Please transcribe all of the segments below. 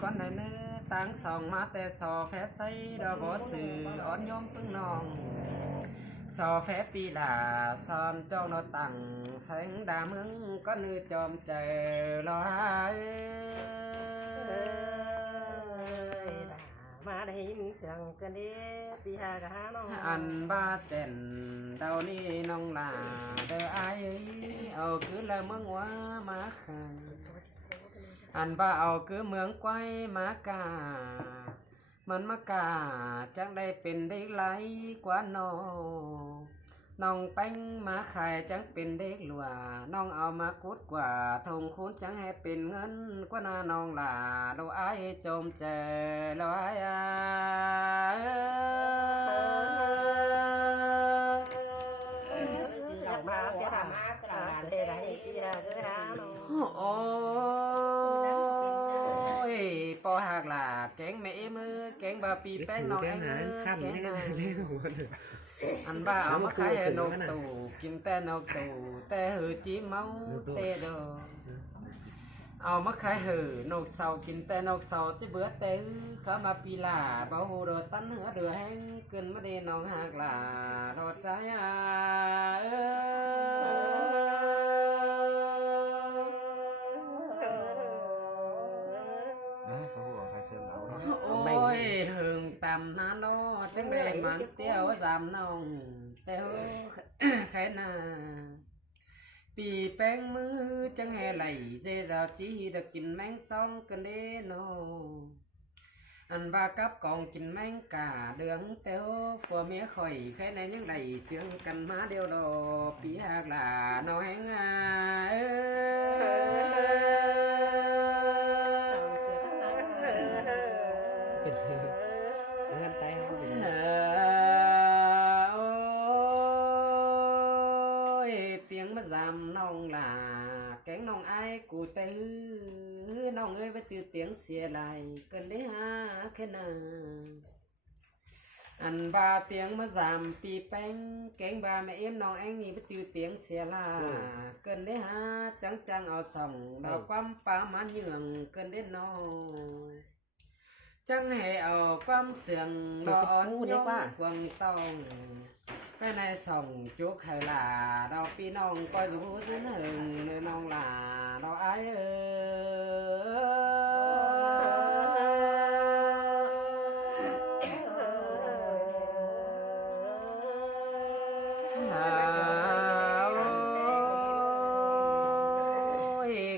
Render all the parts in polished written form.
con này nữ tăng sòng má tê sò phép xây đo bó sự ón nhóm tương nòng sò phép vì là son cho nó tặng sáng đà mướn có nữ chòm chờ loมาได้ยินเสียงกันเด้ปีหากะหาน้อง ăn ba chèn đầu ni nong là đỡ ai ấy cứ là mướn quá má khai ăn ba cứ mướn quay má cảมันมากาจังได้เป็นเด็กไหลกว่าน้องน้องแป้งมาขายจังเป็นเด็กหลัวน้องเอามากุดกว่าทงคุ้นจังให้เป็นเงินกว่าน้าน้องหล่าเราไอ้จมเจอเราไอ้อยากมาเสียดายมาเสียดายปีหากะหาน้อง โอ้ยปอหักล่ะแกงแม่มือแกงบาปีแป้งน้องไอ้มือแกงน่ะอันบ้าเอามาขายให้นกตู่กินแต่นกตู่แต่หือจีเมาเตะดอเอามาขายหือนกเสากินแต่นกเสาจะเบื่อแต่เขามาปีลาเบาหูเดือตั้นเหือเดือแห้งเกินมาได้น้องหักล่ะรอใจโอ้ยหึงตำนานล้อจังได้มันเตี้ยวจำน้องเตี้ยวแค่นาปีแป้งมือจังแห่ไหลเจราจีได้กินแมงซองกันเด้โนอันบากับกองกินแมงกาเดืองเตี้ยวฝัวเมียข่อยแค่ในยังไหลเจืองกันมาเดียวดอปีหากหลาน้อยงาน้องล่ะแกงน้องไอ้กูแต่น้องเอ้ยว่าจือเตียงเสียไหลกันได้หาแค่นาอันบาเตียงมาสามปีแป้งแกงบาแม่เอ็มน้องแองนี่ว่าจือเตียงเสียลากันได้หาจังเอาส่องดอกความฟ้ามาเหยื่องกันได้น้องจังให้เอาความเสียงดอกอ่อนยกกวางตองcái này sòng chú khai là đâu pi nong coi rú dưới hừng nơi nong là đâu ai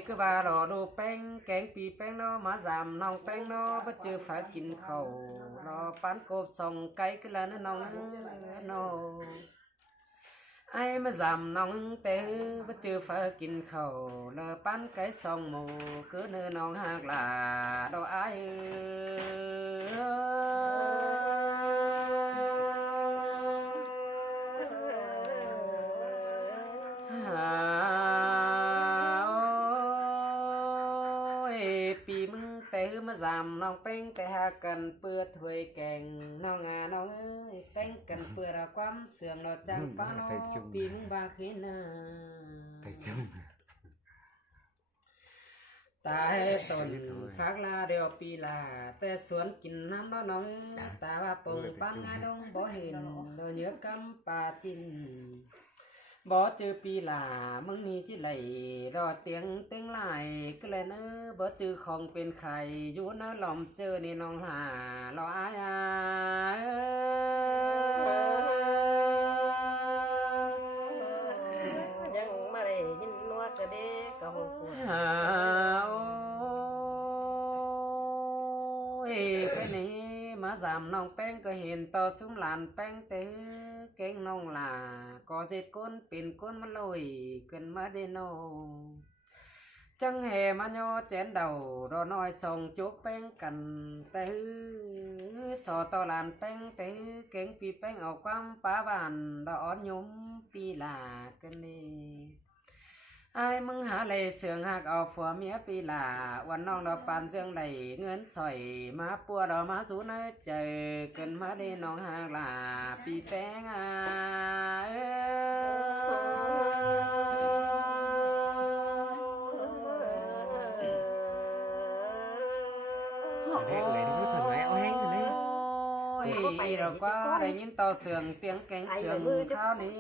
cứ ba đồ đồ bánh kén pi bánh nó mà giảm nong bánh nó bất chưa phải kín khẩu nó bán cốp sòng cái là nó nong nó ai mà giảm nong té bất chưa phải kín khẩu là bán cái sòng mù cứ nơi nong hạc là đâu aiแต่มาจำน้องเป็นแต่หากันเปื้อถวยแกงน้องน้องเอ้ยแต่งกันเปื้อเราความเสื่อมเราจำป้าน้องปีมึงบาขีนาตายตนฟักลาเดียวปีลาแต่สวนกินน้ำแล้วน้องตาว่าปงปันงาดงบ่เห็นเราเนื้อกำปลาจินบ่เจอปีลามึงนี่จิไหลรอเตียงเต็งไหลก็เลยเนอบ่เจอของเป็นไข่อยู่เนอหลอมเจอนี่น้องหารออายยังมาได้ยินนวดกระเดกกะหงปวดcái này mà giảm nongแป้งก็เห็นต่อซุ้มหลานแป้งเต๋อแกงน้องล่ะก็เสร็จก้นเป็นก้นมันลอยเกินมาได้น้องจังแห่มาย่อแจนเดารอน้อยส่งจุกแป้งกันเต๋อสอต่อหลานแป้งเต๋อแกงปีแป้งเอาความป้าบานดออ่อนยมปีลากันนี่ai mừng há lệ sương hạc ở phở mía pi làวันน้องเราปานเจืองไหลเงินสอยมาปัวเรามาสูนเจอเกินมาได้น้องหากล่ะปีแป้งโ แห้งเลยที่thuần lại ao hang rồi đấy อีเราก็ได้ยินต่อเสียงเตียงแกงเสียงข้าวนี้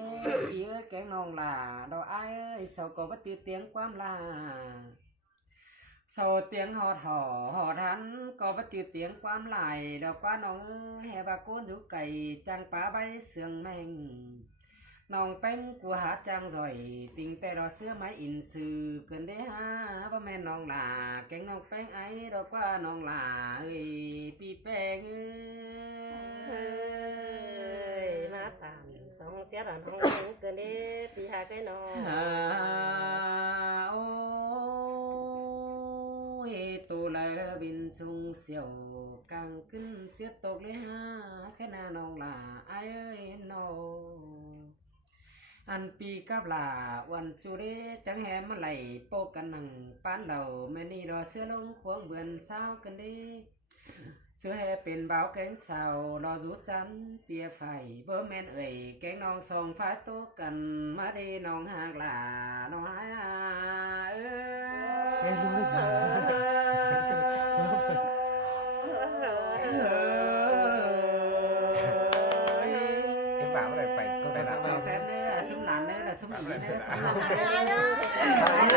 อีเอ้ยแกงนองหล่าดอกไอ้เอ้ยเสาก็ว่าจือเตียงความลาเสาเตียงหอดห่อหอทันก็ว่าจือเตียงความลายดอกว่าน้องเอ้ยแห่บาโกนอยู่ไก่จังป้าใบเสียงแมงน้องแป้งกูหาจังจ่อยติงแต่เราเสื้อไม้อินซื้อเกินได้ฮะบ่แม่นน้องหล่าแกงน้องแป้งไอ้ดอกว่าน้องหล่าเอ้ยปีแป้งเอ้ย má tạm xong xét là không những cơn đi thì hai cái nó ôi tu lơ bin sung siêu càng kinh chết tục lấy ha cái nào nong là ai ơi nó anh pi cáp làวันจูเรจังแฮมมาไหลโปกันหนังป้านเหล่าแม่นี่รอเสื้อลงควงเบือนเศร้ากันดีเสื้อแฮเป็นเบาแกงสาวรอรูจันเปียไฟเบอร์แมนเอ่ยแกงน้องส่งฟ้าโตกันมาดีน้องหากหลาน้องหายเอ้ย cái bảo này phải có แต่ cái ก็ đã สอง sao แทนเด้อซุ้มหลานเด้อซุ้มอีเด้อซุ้มหลาน ai đó